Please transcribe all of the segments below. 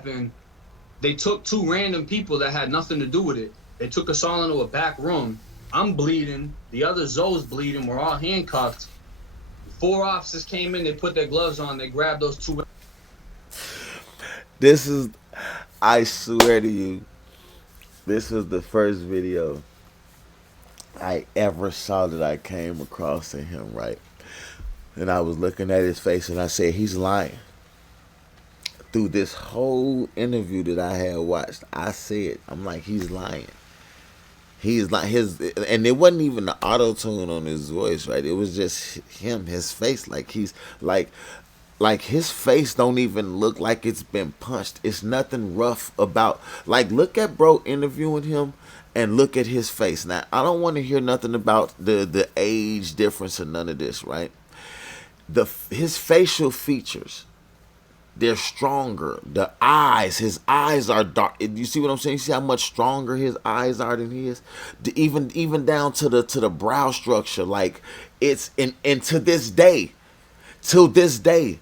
happened, they took two random people that had nothing to do with it. They took us all into a back room. I'm bleeding. The other Zoe's bleeding. We're all handcuffed. Four officers came in. They put their gloves on. They grabbed those two. This is, I swear to you, this was the first video I ever saw that I came across in him, right? And I was looking at his face and I said, he's lying. Through this whole interview that I had watched, I said, I'm like, he's lying. He's like and it wasn't even the auto tune on his voice, right? It was just him, his face. Like he's like his face don't even look like it's been punched. It's nothing rough about. Like, look at bro interviewing him and look at his face. Now, I don't want to hear nothing about the age difference or none of this, right? His facial features, they're stronger. The eyes, his eyes are dark. You see what I'm saying? You see how much stronger his eyes are than his? Even down to the brow structure. Like, it's and to this day, till this day,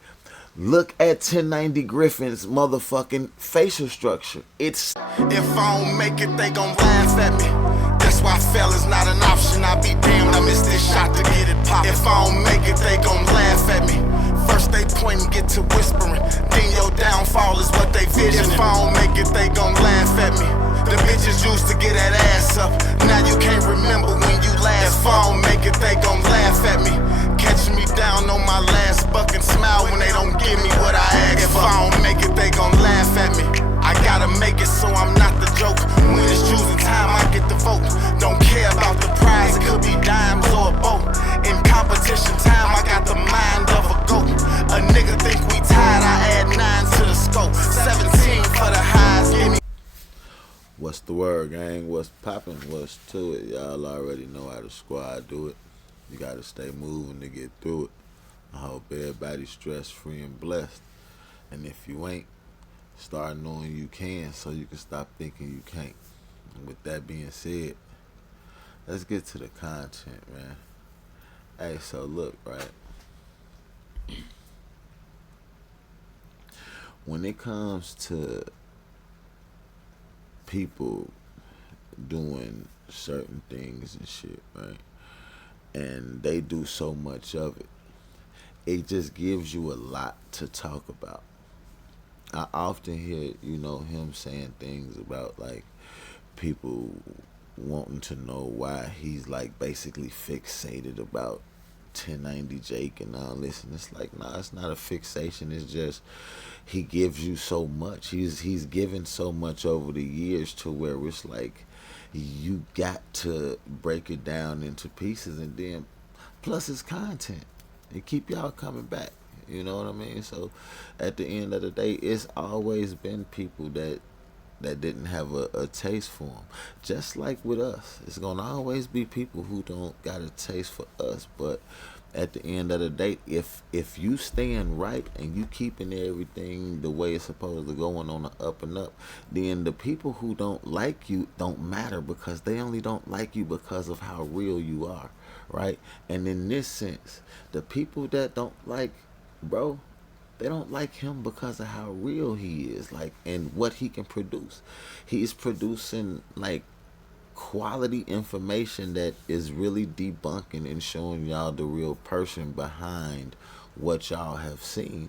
look at 1090 Griffin's motherfucking facial structure. It's If I don't make it, they gon' laugh at me. That's why fellas not an option. I be damned, I missed this shot to get it poppin'. If I don't make it, they gon' laugh at me. First they point and get to whispering, then your downfall is what they vision. If I don't make it, they gon' laugh at me. The bitches used to get that ass up. Now you can't remember when you last. If I don't make it, they gon' laugh at me. Catch me down on my last buck and smile when they don't give me what I asked for. If I don't make it, they gon' laugh at me. I gotta make it so I'm not the joke. When it's choosing time, I get the vote. Don't care about the prize, it could be dimes or a boat. In competition time, I got the mind of a goat. A nigga think we tired, I add 9 to the scope. 17 for the highs, give me. what's the word, gang? What's poppin'? What's to it? Y'all already know how the squad do it. You gotta stay moving to get through it. I hope everybody's stress free and blessed. And if you ain't, start knowing you can so you can stop thinking you can't. And with that being said, let's get to the content, man. Hey, so look, right? When it comes to people doing certain things and shit, right? And they do so much of it, it just gives you a lot to talk about. I often hear, him saying things about like people wanting to know why he's like basically fixated about 1090 Jake and all this, and it's like, nah, it's not a fixation. It's just he gives you so much. He's given so much over the years to where it's like you got to break it down into pieces, and then plus his content, it keep y'all coming back. You know what I mean? So at the end of the day, it's always been people that didn't have a taste for him. Just like with us, it's gonna always be people who don't got a taste for us. But at the end of the day, if you staying right and you keeping everything the way it's supposed to going on the up and up, then the people who don't like you don't matter, because they only don't like you because of how real you are, right? And in this sense, the people that don't like bro, they don't like him because of how real he is, like, and what he can produce. He's producing like quality information that is really debunking and showing y'all the real person behind what y'all have seen.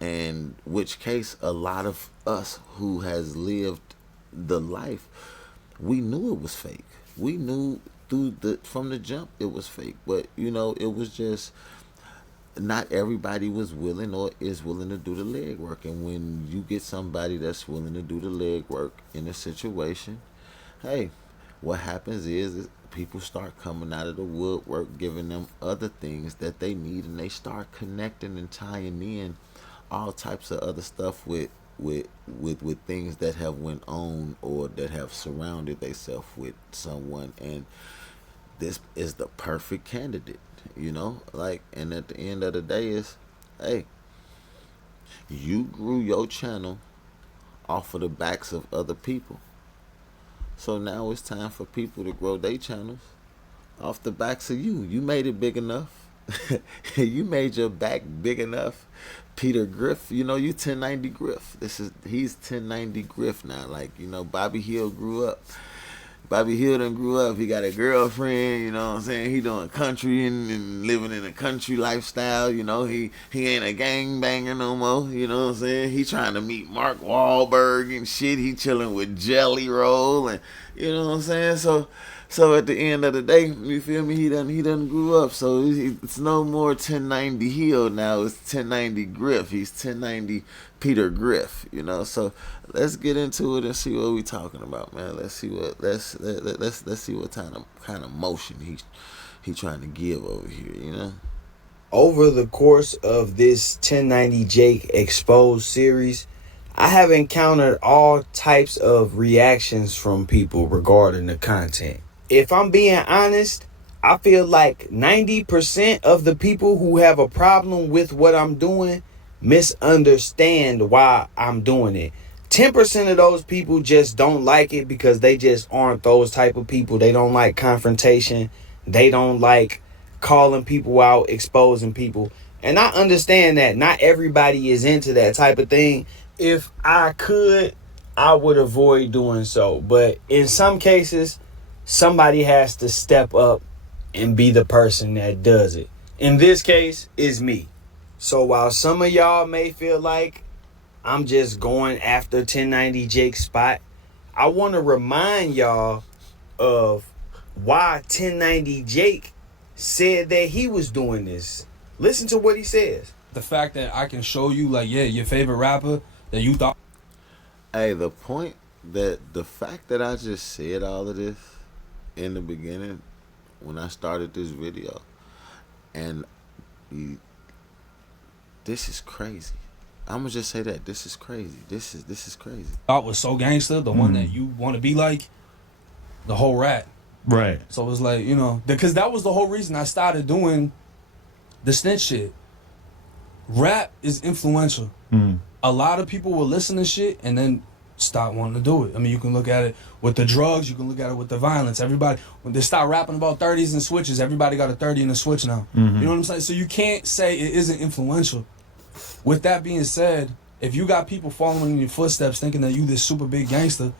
And which case, a lot of us who has lived the life, we knew it was fake. We knew from the jump it was fake. But it was just not everybody was willing or is willing to do the leg work. And when you get somebody that's willing to do the leg work in a situation, hey, what happens is people start coming out of the woodwork, giving them other things that they need, and they start connecting and tying in all types of other stuff with things that have went on or that have surrounded themselves with someone. And this is the perfect candidate, like. And at the end of the day is, hey, you grew your channel off of the backs of other people, so now it's time for people to grow their channels off the backs of you. You made it big enough. You made your back big enough. Peter Griff, you 1090 Griff. He's 1090 Griff now. Like, Bobby Hill grew up. Bobby Hill done grew up. He got a girlfriend, you know what I'm saying? He doing country and living in a country lifestyle, He ain't a gangbanger no more, you know what I'm saying? He trying to meet Mark Wahlberg and shit. He chilling with Jelly Roll and, you know what I'm saying? So at the end of the day, you feel me? He done grew up. So it's no more 1090 Hill now. It's 1090 Griff. He's 1090 Peter Griff. So let's get into it and see what we talking about, man. Let's see what kind of motion he trying to give over here. Over the course of this 1090 Jake Exposed series, I have encountered all types of reactions from people regarding the content. If I'm being honest, I feel like 90% of the people who have a problem with what I'm doing misunderstand why I'm doing it. 10% of those people just don't like it because they just aren't those type of people. They don't like confrontation. They don't like calling people out, exposing people. And I understand that not everybody is into that type of thing. If I could, I would avoid doing so. But in some cases, somebody has to step up and be the person that does it. In this case, it's me. So while some of y'all may feel like I'm just going after 1090 Jake's spot, I want to remind y'all of why 1090 Jake said that he was doing this. Listen to what he says. The fact that I can show you, like, yeah, your favorite rapper that you thought. Hey, the fact that I just said all of this in the beginning when I started this video, and this is crazy. I'm gonna just say that this is crazy. This is crazy. Thought was so gangster, the one that you want to be like, the whole rat. Right. So it's like, because that was the whole reason I started doing the snitch shit. Rap is influential. A lot of people will listen to shit and then stop wanting to do it. I mean, you can look at it with the drugs, you can look at it with the violence. Everybody, when they start rapping about 30s and switches, everybody got a 30 and a switch now. You know what I'm saying? So you can't say it isn't influential. With that being said, if you got people following in your footsteps thinking that you this super big gangster,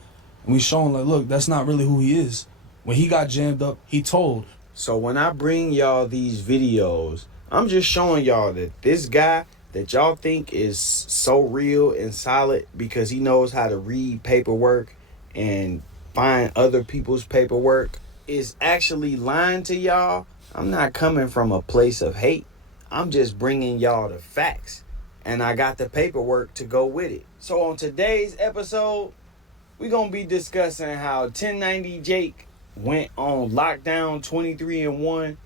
and we showing like, look, that's not really who he is. When he got jammed up, he told. So when I bring y'all these videos, I'm just showing y'all that this guy that y'all think is so real and solid because he knows how to read paperwork and find other people's paperwork is actually lying to y'all. I'm not coming from a place of hate. I'm just bringing y'all the facts. And I got the paperwork to go with it. So on today's episode, we're going to be discussing how 1090 Jake went on lockdown 23-1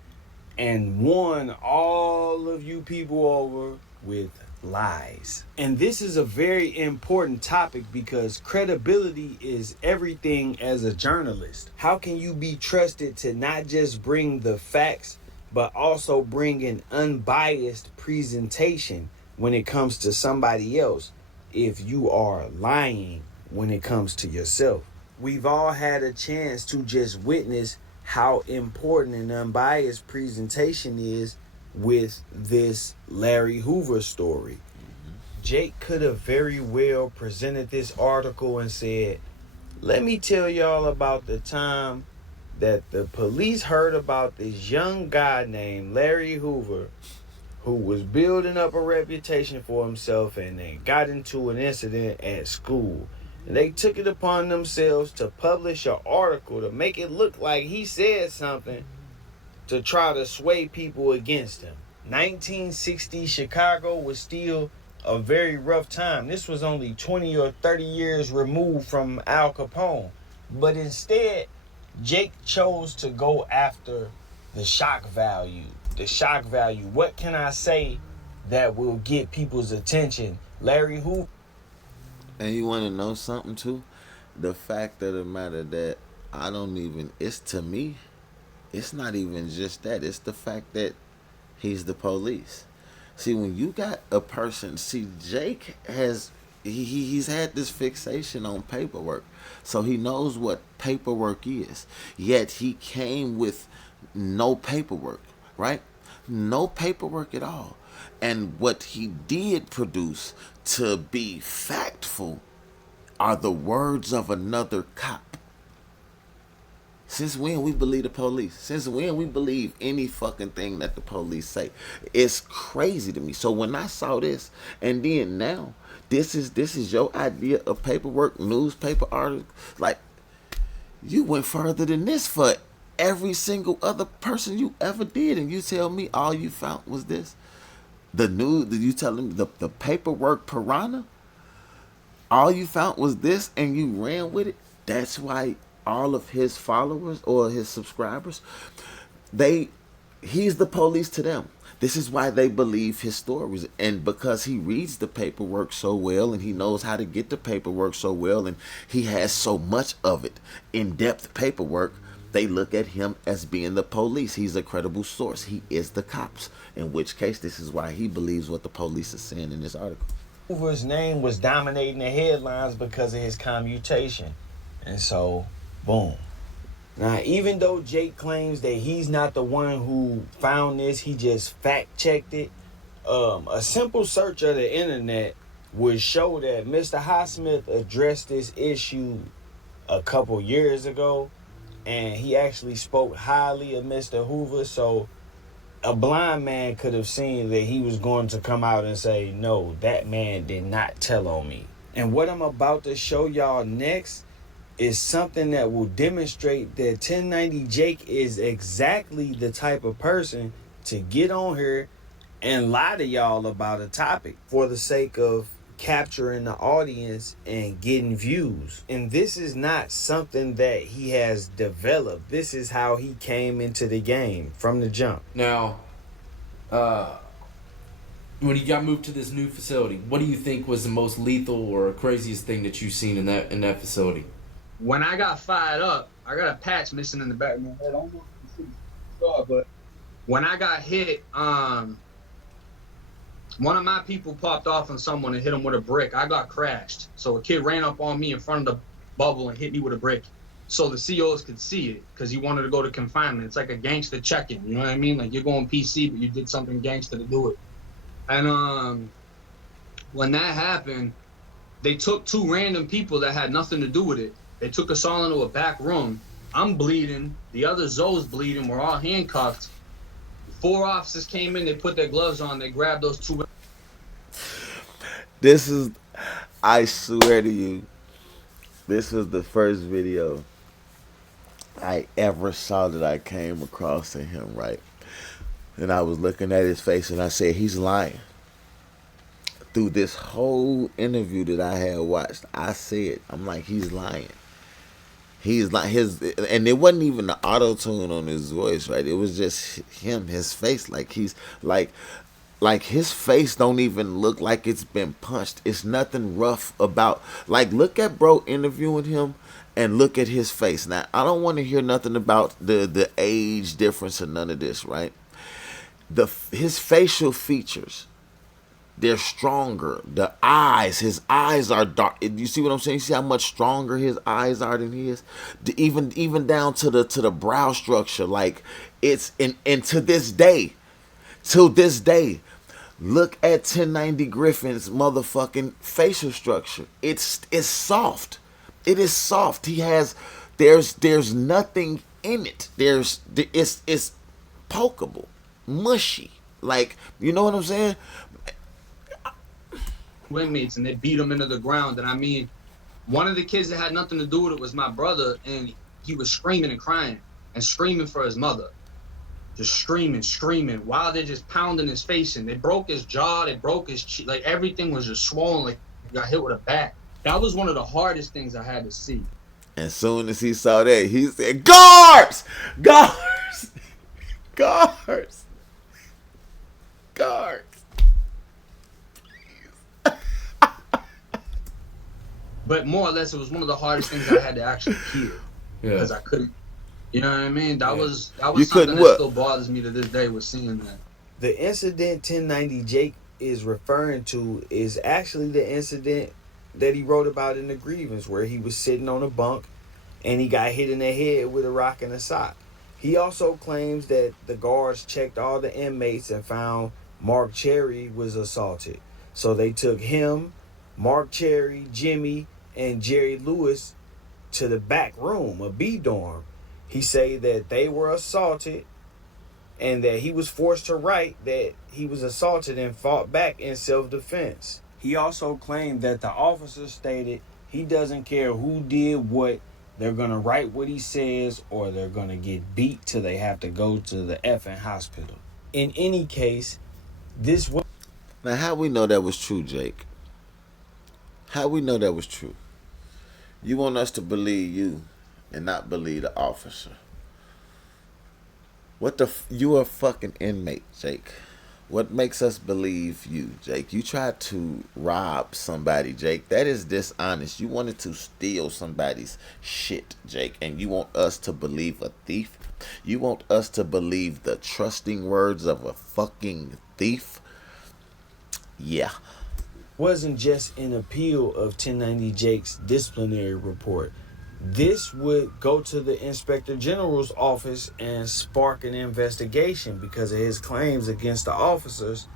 and won all of you people over with lies. And this is a very important topic because credibility is everything as a journalist. How can you be trusted to not just bring the facts, but also bring an unbiased presentation when it comes to somebody else if you are lying when it comes to yourself? We've all had a chance to just witness how important an unbiased presentation is with this Larry Hoover story. Jake could have very well presented this article and said, let me tell y'all about the time that the police heard about this young guy named Larry Hoover who was building up a reputation for himself and then got into an incident at school. And they took it upon themselves to publish an article to make it look like he said something to try to sway people against him. 1960 Chicago was still a very rough time. This was only 20 or 30 years removed from Al Capone. But instead, Jake chose to go after the shock value. The shock value. What can I say that will get people's attention? Larry Hoover. And you want to know something too? The fact of the matter that it's to me, it's not even just that. It's the fact that he's the police. See, when you got a person, Jake he's had this fixation on paperwork. So he knows what paperwork is. Yet he came with no paperwork, right? no paperwork at all. And what he did produce to be factful are the words of another cop. Since when we believe the police? Since when we believe any fucking thing that the police say? It's crazy to me. So when I saw this, and then now, this is your idea of paperwork, newspaper article. Like, you went further than this for every single other person you ever did, and you tell me all you found was this? You tell them the paperwork piranha? All you found was this, and you ran with it? That's why all of his followers or his subscribers, he's the police to them. This is why they believe his stories. And because he reads the paperwork so well, and he knows how to get the paperwork so well, and he has so much of it, in-depth paperwork, they look at him as being the police. He's a credible source. He is the cops. In which case, this is why he believes what the police is saying in this article. Hoover's name was dominating the headlines because of his commutation. And so, boom. Now, even though Jake claims that he's not the one who found this, he just fact-checked it, a simple search of the internet would show that Mr. Highsmith addressed this issue a couple years ago, and he actually spoke highly of Mr. Hoover, so a blind man could have seen that he was going to come out and say, no, that man did not tell on me. And what I'm about to show y'all next is something that will demonstrate that 1090 Jake is exactly the type of person to get on here and lie to y'all about a topic for the sake of capturing the audience and getting views. And this is not something that he has developed. This is how he came into the game from the jump. Now, when you got moved to this new facility, what do you think was the most lethal or craziest thing that you've seen in that facility? When I got fired up, I got a patch missing in the back of my head. I don't know if you see the scar, but when I got hit, one of my people popped off on someone and hit him with a brick. I got crashed. So a kid ran up on me in front of the bubble and hit me with a brick. So the COs could see it because he wanted to go to confinement. It's like a gangster check-in, you know what I mean? Like, you're going PC, but you did something gangster to do it. And when that happened, they took two random people that had nothing to do with it. They took us all into a back room. I'm bleeding. The other Zoe's bleeding. We're all handcuffed. 4 officers came in. They put their gloves on. They grabbed those two. This is, I swear to you, this was the first video I ever saw that I came across in him, right? And I was looking at his face and I said, he's lying. Through this whole interview that I had watched, I said, I'm like, he's lying. He's like and it wasn't even the auto-tune on his voice, right? It was just him, his face. Like, he's like his face don't even look like it's been punched. It's nothing rough about, like, look at bro interviewing him and look at his face. Now, I don't want to hear nothing about the age difference or none of this, right? His facial features, they're stronger. The eyes, his eyes are dark. You see what I'm saying? You see how much stronger his eyes are than he is? Even down to the brow structure. Like, it's, and to this day, look at 1090 Griffin's motherfucking facial structure. It's soft. It is soft. He has, there's nothing in it. It's pokeable, mushy. Like, you know what I'm saying? Inmates, and they beat him into the ground. And I mean, one of the kids that had nothing to do with it was my brother, and he was screaming and crying and screaming for his mother, just screaming while they're just pounding his face, and they broke his jaw, they broke his cheek, like everything was just swollen, like he got hit with a bat. That was one of the hardest things I had to see. As soon as he saw that, he said, guards, guards, guards, guards. But more or less, it was one of the hardest things I had to actually hear, because I couldn't. You know what I mean? That was something that still bothers me to this day, with seeing that. The incident 1090 Jake is referring to is actually the incident that he wrote about in the grievance, where he was sitting on a bunk and he got hit in the head with a rock and a sock. He also claims that the guards checked all the inmates and found Mark Cherry was assaulted. So they took him, Mark Cherry, Jimmy, and Jerry Lewis to the back room, a B dorm. He said that they were assaulted and that he was forced to write that he was assaulted and fought back in self-defense. He also claimed that the officer stated he doesn't care who did what, they're going to write what he says or they're going to get beat till they have to go to the effing hospital. In any case, this was... Now, how we know that was true, Jake? How we know that was true? You want us to believe you and not believe the officer. You a fucking inmate, Jake. What makes us believe you, Jake? You tried to rob somebody, Jake. That is dishonest. You wanted to steal somebody's shit, Jake. And you want us to believe a thief? You want us to believe the trusting words of a fucking thief? Yeah. Wasn't just an appeal of 1090 Jake's disciplinary report. This would go to the Inspector General's office and spark an investigation because of his claims against the officers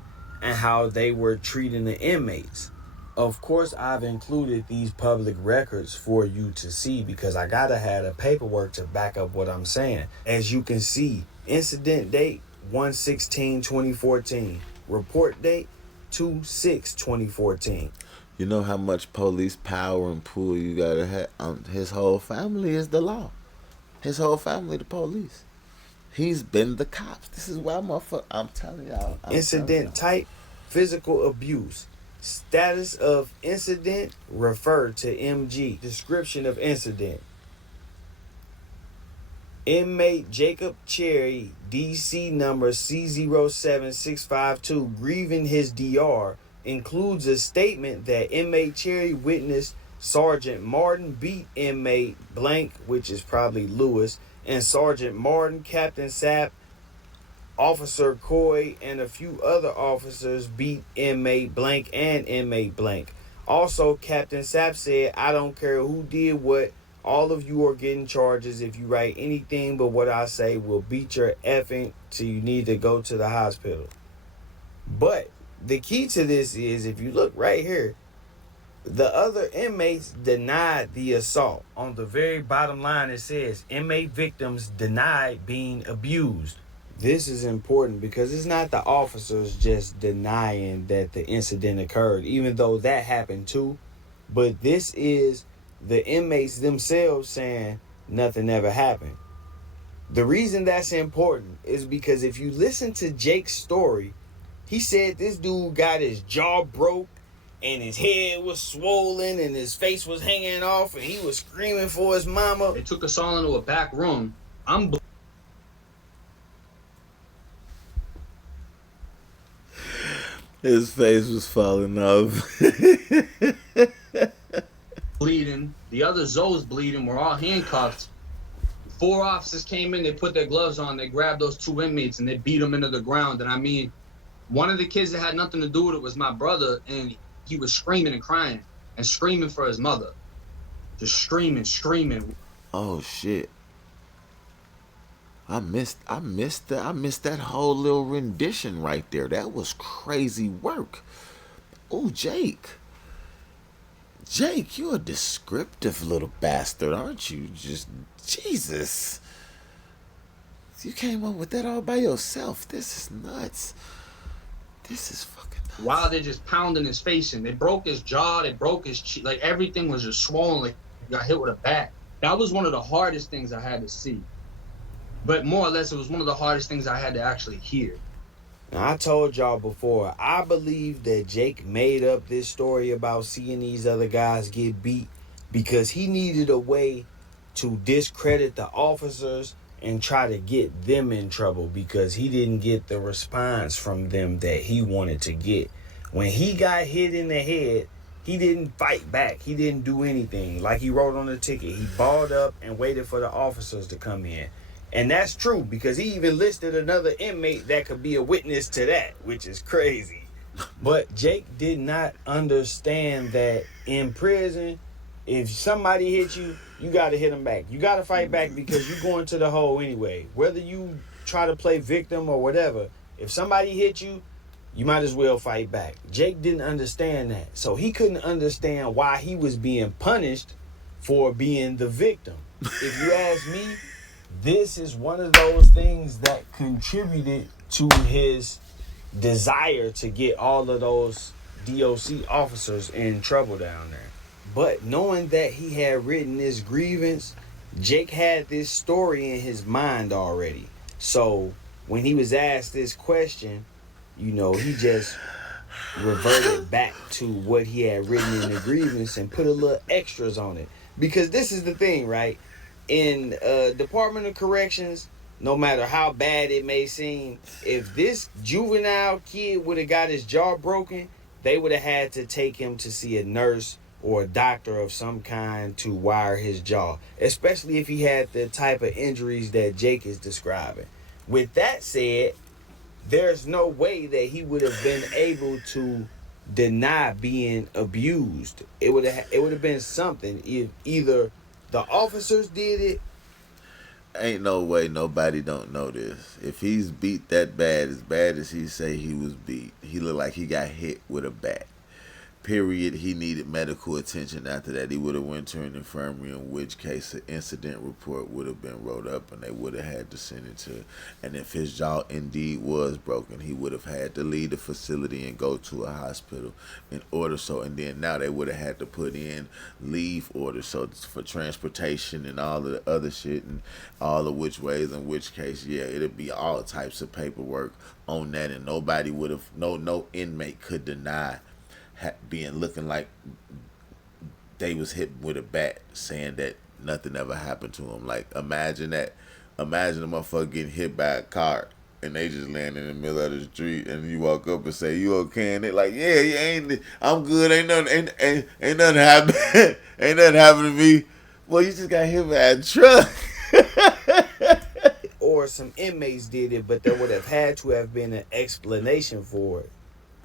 and how they were treating the inmates. Of course, I've included these public records for you to see because I gotta have the paperwork to back up what I'm saying. As you can see, incident date 1/16/2014, report date 2/6/2014. You know how much police power and pull you gotta have? His whole family is the law. His whole family, the police. He's been the cops. This is why I'm telling y'all. Incident type, physical abuse. Status of incident, referred to MG. Description of incident. Inmate Jacob Cherry, DC number C07652, grieving his DR, includes a statement that inmate Cherry witnessed Sergeant Martin beat inmate blank, which is probably Lewis, and Sergeant Martin, Captain Sapp, Officer Coy, and a few other officers beat inmate blank and inmate blank. Also, Captain Sapp said, I don't care who did what, all of you are getting charges. If you write anything but what I say, we'll beat your effing till you need to go to the hospital. But the key to this is, if you look right here, the other inmates denied the assault. On the very bottom line, it says, inmate victims denied being abused. This is important because it's not the officers just denying that the incident occurred, even though that happened too. But this is the inmates themselves saying nothing ever happened. The reason that's important is because if you listen to Jake's story, he said this dude got his jaw broke and his head was swollen and his face was hanging off and he was screaming for his mama. They took us all into a back room. His face was falling off. Bleeding. The other Zoes bleeding. We're all handcuffed. 4 officers came in. They put their gloves on. They grabbed those 2 inmates and they beat them into the ground. And I mean, one of the kids that had nothing to do with it was my brother, and he was screaming and crying and screaming for his mother. Just screaming. Oh shit. I missed that whole little rendition right there. That was crazy work. Oh, Jake, you're a descriptive little bastard, aren't you? Just Jesus. You came up with that all by yourself. This is nuts. This is fucking nuts. While they're just pounding his face in. They broke his jaw, they broke his cheek. Like, everything was just swollen, like he got hit with a bat. That was one of the hardest things I had to see. But more or less, it was one of the hardest things I had to actually hear. Now, I told y'all before, I believe that Jake made up this story about seeing these other guys get beat because he needed a way to discredit the officers and try to get them in trouble because he didn't get the response from them that he wanted to get. When he got hit in the head, he didn't fight back. He didn't do anything. Like he wrote on the ticket, he balled up and waited for the officers to come in. And that's true because he even listed another inmate that could be a witness to that, which is crazy. But Jake did not understand that in prison, If somebody hit you, you gotta hit them back. You gotta fight back because you going to the hole anyway. Whether you try to play victim or whatever, if somebody hit you, you might as well fight back. Jake didn't understand that. So he couldn't understand why he was being punished for being the victim. If you ask me, this is one of those things that contributed to his desire to get all of those DOC officers in trouble down there. But knowing that he had written this grievance, Jake had this story in his mind already. So when he was asked this question, he just reverted back to what he had written in the grievance and put a little extras on it. Because this is the thing, right? In Department of Corrections, no matter how bad it may seem, if this juvenile kid would have got his jaw broken, they would have had to take him to see a nurse or a doctor of some kind to wire his jaw, especially if he had the type of injuries that Jake is describing. With that said, there's no way that he would have been able to deny being abused. It would have been something. If either the officers did it. Ain't no way nobody don't know this. If he's beat that bad as he say he was beat, he look like he got hit with a bat. Period. He needed medical attention after that. He would have went to an infirmary, in which case an incident report would have been wrote up and they would have had to send it to. And if his jaw indeed was broken, he would have had to leave the facility and go to a hospital in order so. And then now they would have had to put in leave orders so for transportation and all of the other shit and all of which ways. In which case, yeah, it'd be all types of paperwork on that, and nobody would have no inmate could deny being looking like they was hit with a bat, saying that nothing ever happened to him. Like, imagine a motherfucker getting hit by a car and they just land in the middle of the street and you walk up and say, "You okay?" And they like, yeah, I'm good, ain't nothing happened. Ain't nothing happened to me. Well, you just got hit by a truck. Or some inmates did it, but there would have had to have been an explanation for it.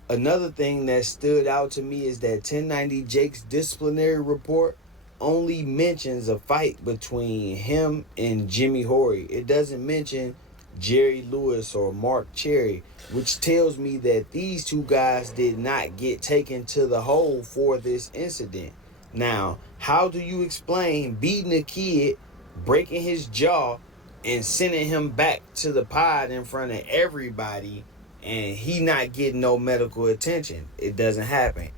Another thing that stood out to me is that 1090 Jake's disciplinary report only mentions a fight between him and Jimmy Horry. It doesn't mention Jerry Lewis or Mark Cherry, which tells me that these two guys did not get taken to the hole for this incident. Now, how do you explain beating a kid, breaking his jaw, and sending him back to the pod in front of everybody, and he not getting no medical attention? It doesn't happen.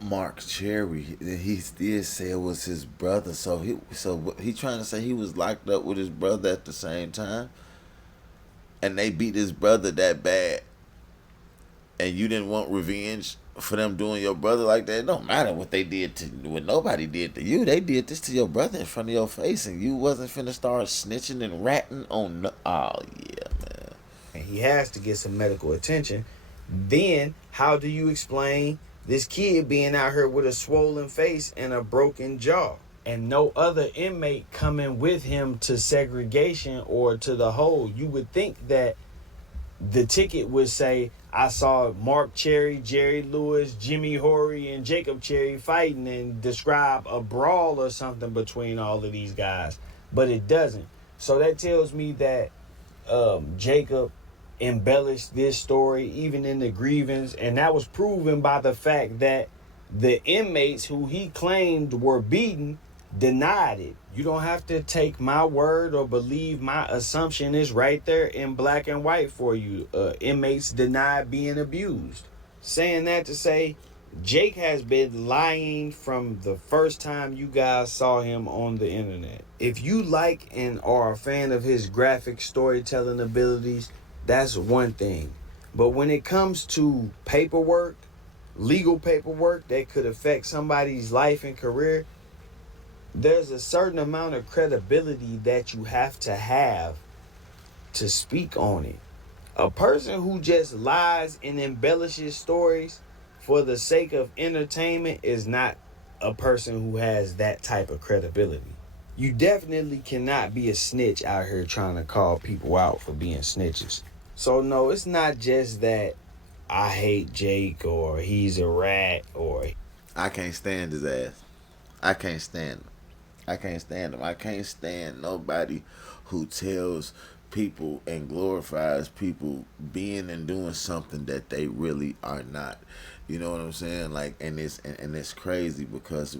Mark Cherry, he did say it was his brother, so he trying to say he was locked up with his brother at the same time, and they beat his brother that bad, and you didn't want revenge for them doing your brother like that. It don't matter what they did to what nobody did to you. They did this to your brother in front of your face, and you wasn't finna start snitching and ratting on. Oh yeah, man. And he has to get some medical attention. Then how do you explain this kid being out here with a swollen face and a broken jaw, and no other inmate coming with him to segregation or to the hole? You would think that the ticket would say, I saw Mark Cherry, Jerry Lewis, Jimmy Horry, and Jacob Cherry fighting, and describe a brawl or something between all of these guys. But it doesn't. So that tells me that Jacob embellished this story even in the grievance, and that was proven by the fact that the inmates who he claimed were beaten denied it. You don't have to take my word or believe my assumption. Is right there in black and white for you. Inmates denied being abused. Saying that to say, Jake has been lying from the first time you guys saw him on the internet. If you like and are a fan of his graphic storytelling abilities, that's one thing. But when it comes to paperwork, legal paperwork that could affect somebody's life and career, there's a certain amount of credibility that you have to speak on it. A person who just lies and embellishes stories for the sake of entertainment is not a person who has that type of credibility. You definitely cannot be a snitch out here trying to call people out for being snitches. So no, it's not just that I hate Jake or he's a rat or I can't stand his ass. I can't stand him. I can't stand him. I can't stand nobody who tells people and glorifies people being and doing something that they really are not. You know what I'm saying? Like, and it's crazy because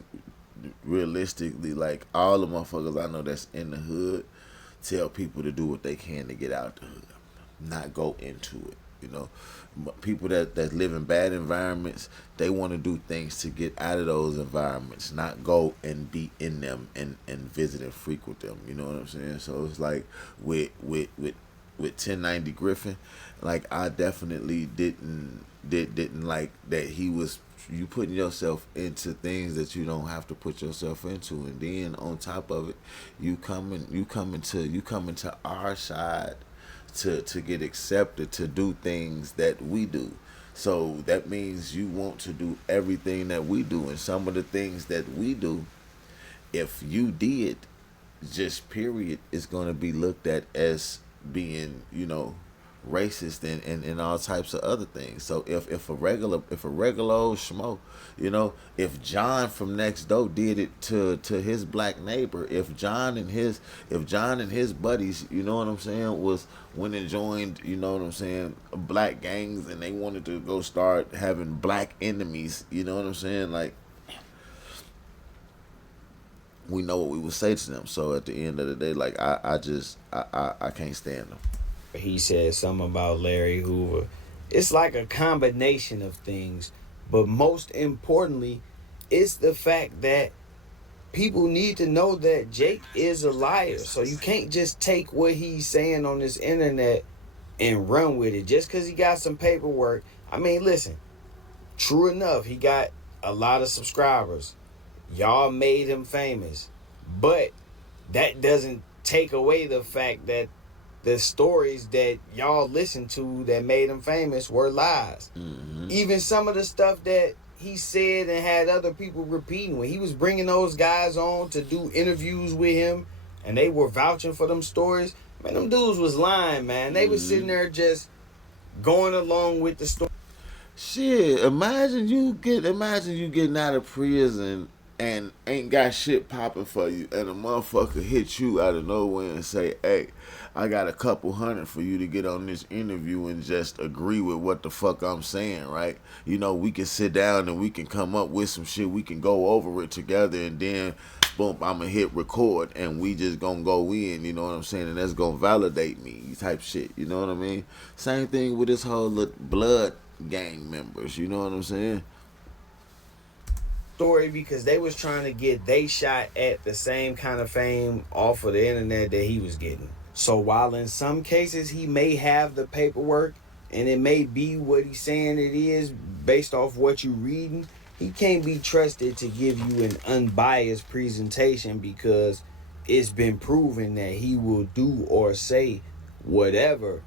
realistically, like, all the motherfuckers I know that's in the hood tell people to do what they can to get out the hood, not go into it. You know, people that live in bad environments, they want to do things to get out of those environments, not go and be in them and visit and frequent them. You know what I'm saying? So it's like with 1090 Griffin, like, I definitely didn't like that he was, you putting yourself into things that you don't have to put yourself into, and then on top of it, you coming to our side to get accepted to do things that we do. So that means you want to do everything that we do, and some of the things that we do, if you did, just period, is going to be looked at as being, you know, racist and all types of other things. So if a regular old schmo, you know, if John from next door did it to his black neighbor, if John and his buddies, you know what I'm saying, went and joined, you know what I'm saying, black gangs, and they wanted to go start having black enemies, you know what I'm saying, like, we know what we would say to them. So at the end of the day, like, I can't stand them. He said something about Larry Hoover. It's like a combination of things, but most importantly, it's the fact that people need to know that Jake is a liar. So you can't just take what he's saying on this internet and run with it just because he got some paperwork. I mean, listen, true enough, he got a lot of subscribers. Y'all made him famous, but that doesn't take away the fact that the stories that y'all listened to that made him famous were lies. Mm-hmm. Even some of the stuff that he said and had other people repeating, when he was bringing those guys on to do interviews with him and they were vouching for them stories, man, them dudes was lying, man. They was sitting there just going along with the story. Shit, imagine you getting out of prison and ain't got shit popping for you, and a motherfucker hit you out of nowhere and say, hey, I got a couple $100 for you to get on this interview and just agree with what the fuck I'm saying, right? You know, we can sit down and we can come up with some shit, we can go over it together, and then boom, I'ma hit record and we just gonna go in, you know what I'm saying, and that's gonna validate me type shit, you know what I mean? Same thing with this whole blood gang members, you know what I'm saying? Story, because they was trying to get they shot at the same kind of fame off of the internet that he was getting. So while in some cases he may have the paperwork and it may be what he's saying it is based off what you reading, he can't be trusted to give you an unbiased presentation, because it's been proven that he will do or say whatever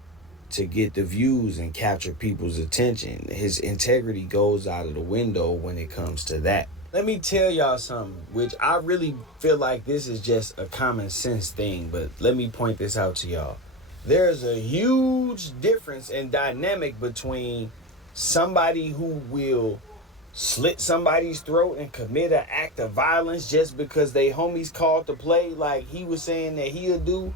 to get the views and capture people's attention. His integrity goes out of the window when it comes to that. Let me tell y'all something, which I really feel like this is just a common sense thing, but let me point this out to y'all. There's a huge difference in dynamic between somebody who will slit somebody's throat and commit an act of violence just because they homies called to play, like he was saying that he'll do,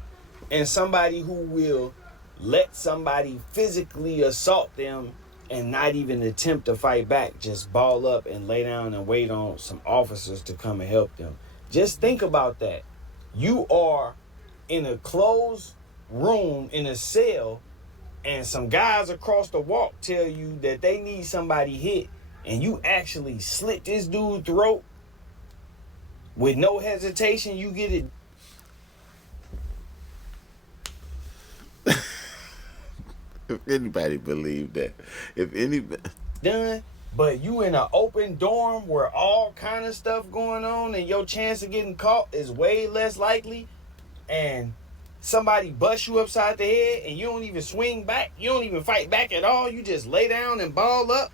and somebody who will let somebody physically assault them and not even attempt to fight back, just ball up and lay down and wait on some officers to come and help them. Just think about that. You are in a closed room in a cell, and some guys across the walk tell you that they need somebody hit, and you actually slit this dude's throat with no hesitation. You get it. If anybody believed that, if anybody done, but you in an open dorm where all kind of stuff going on and your chance of getting caught is way less likely, and somebody busts you upside the head and you don't even swing back, you don't even fight back at all, you just lay down and ball up,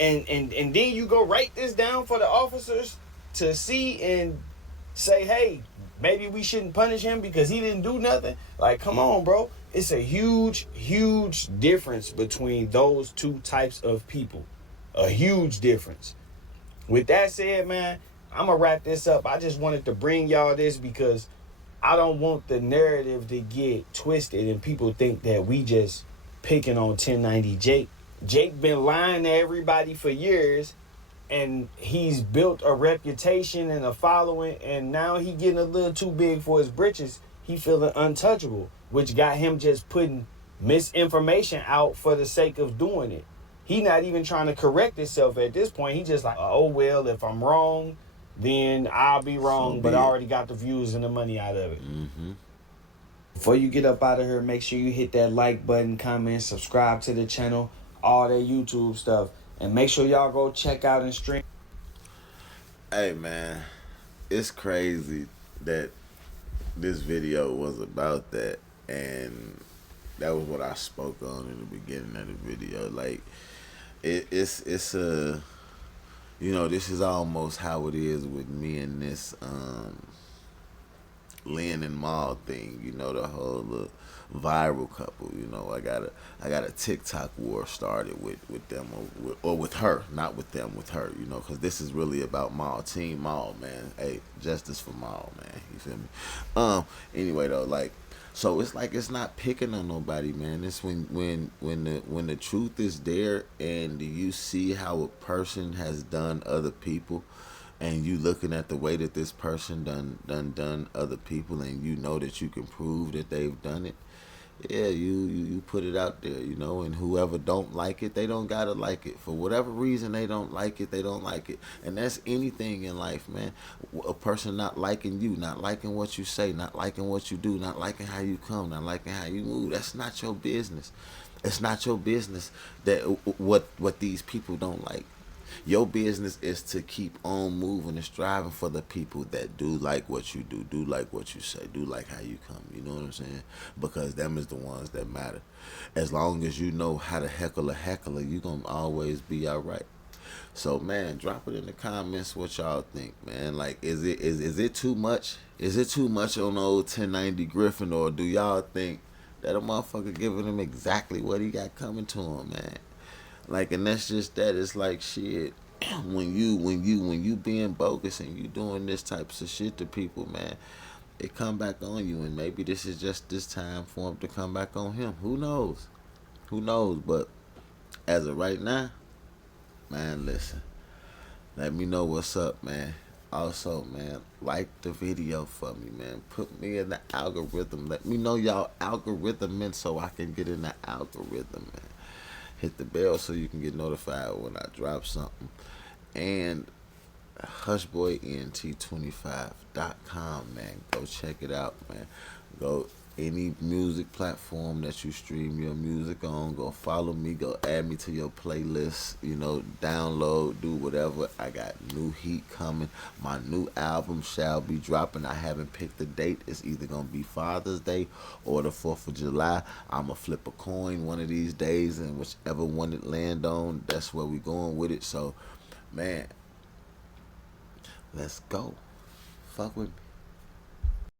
and then you go write this down for the officers to see and say, hey, maybe we shouldn't punish him because he didn't do nothing. Like, come on, bro. It's a huge, huge difference between those two types of people. A huge difference. With that said, man, I'm gonna wrap this up. I just wanted to bring y'all this because I don't want the narrative to get twisted and people think that we just picking on 1090 Jake. Jake been lying to everybody for years, and he's built a reputation and a following, and now he getting a little too big for his britches. He feeling untouchable, which got him just putting misinformation out for the sake of doing it. He not even trying to correct himself at this point. He just like, oh well, if I'm wrong, then I'll be wrong, but I already got the views and the money out of it. Mm-hmm. Before you get up out of here, make sure you hit that like button, comment, subscribe to the channel, all that YouTube stuff, and make sure y'all go check out and stream. Hey man, it's crazy that this video was about that, and that was what I spoke on in the beginning of the video. Like, it's a, you know, this is almost how it is with me and this Lynn and Maul thing. You know, the whole viral couple. You know, I got a TikTok war started with them or with her, not with them, with her. You know, because this is really about Maul, Team Maul, man. Hey, justice for Maul, man. You feel me? Anyway though, like. So it's like it's not picking on nobody, man. It's when the truth is there and you see how a person has done other people, and you looking at the way that this person done other people, and you know that you can prove that they've done it. Yeah, you put it out there, you know, and whoever don't like it, they don't gotta like it. For whatever reason they don't like it, they don't like it. And that's anything in life, man. A person not liking you, not liking what you say, not liking what you do, not liking how you come, not liking how you move, that's not your business. It's not your business that what these people don't like. Your business is to keep on moving and striving for the people that do like what you do like what you say, do like how you come. You know what I'm saying? Because them is the ones that matter. As long as you know how to heckle a heckler, you gonna always be all right. So man, drop it in the comments what y'all think, man. Like, is it too much? Is it too much on the old 1090 Griffin, or do y'all think that a motherfucker giving him exactly what he got coming to him, man? Like, and that's just that. It's like, shit, when you being bogus and you doing this types of shit to people, man, it come back on you. And maybe this is just this time for him to come back on him. Who knows? Who knows? But as of right now, man, listen, let me know what's up, man. Also, man, like the video for me, man. Put me in the algorithm. Let me know y'all algorithm in so I can get in the algorithm, man. Hit the bell so you can get notified when I drop something. And hushboynt25.com, man. Go check it out, man. Go any music platform that you stream your music on. Go follow me. Go add me to your playlist. You know, download, do whatever. I got new heat coming. My new album shall be dropping. I haven't picked the date. It's either going to be Father's Day or the 4th of July. I'm going to flip a coin one of these days, and whichever one it land on, that's where we going with it. So, man, let's go. Fuck with me.